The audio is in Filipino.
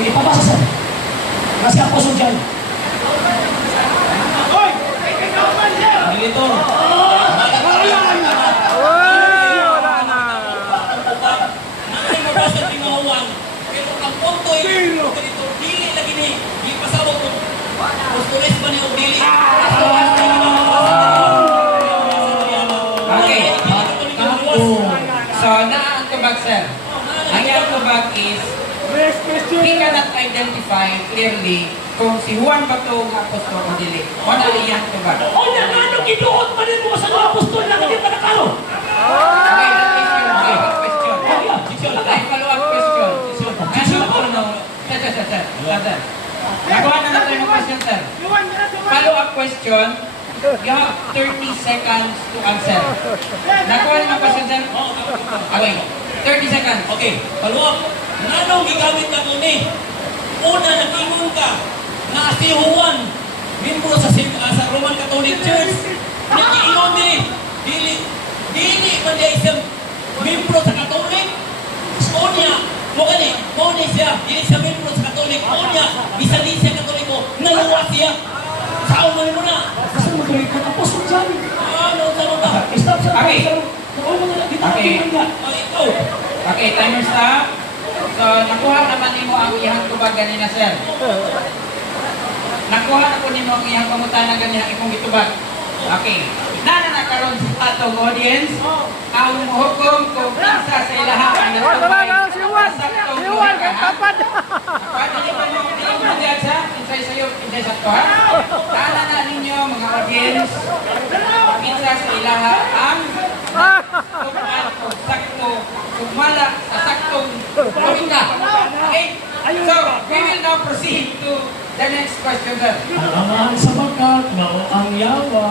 Ipapasa sir. Kasi ang puso dyan. Hoy! Dito. Wala na. Nakay mo ba sa tingawan? Pero ang punto ay dito, dili lagi ni ipasabot ko. Postulis ba ni Odili? Okay. So, ang tubag, sir. Ang iyang tubag is, he cannot identify clearly kung si Juan ba ito ang apostol o dili. O na iyang tubag. O na nga, ano ginuot pa rin mo sa mga apostol na hindi pa nakalo? Okay, that is your question. Like follow-up question. Sir. Nagawa na natin yung question, sir. Follow-up question. You have 30 seconds to answer. Nagawa na yung question, sir? Okay. 30 seconds. Okay, follow-up. Nanong gigamit na ito ni? Una, nag-ingon ka na si Juan, membro sa Roman Catholic Church. Nag-ingon dili ba niya isang membro sa Catholic? O niya, mo ni siya, dili siya membro sa Catholic. O niya, isa din siya Katoliko, naluwa siya. Saan mo na? Kasi magaling ka apostol dyan. Ano, tama ka? Stop sir. Okay. Okay. Ikaw. Okay, timer stop. So, nakuha naman nimo ang iyang tubag ganina, sir. Nakuha na po nimo ang iyang pangutana ganina ikong itubag. Okay. Na karon sa atong audience, ang hukom kung isa sa ilaha ang natubay. Si Juan, kapad. Pwede niyo ba mo pinag-udyad sa insay sa'yo, insay sa to, ha? Tala na ninyo, mga audience, isa sa ilaha ang tumaan o sakto, sumala sa saktong pamilya. Okay? So, we will now proceed to the next question, sir. Ang sa bakat, mao ang yawa.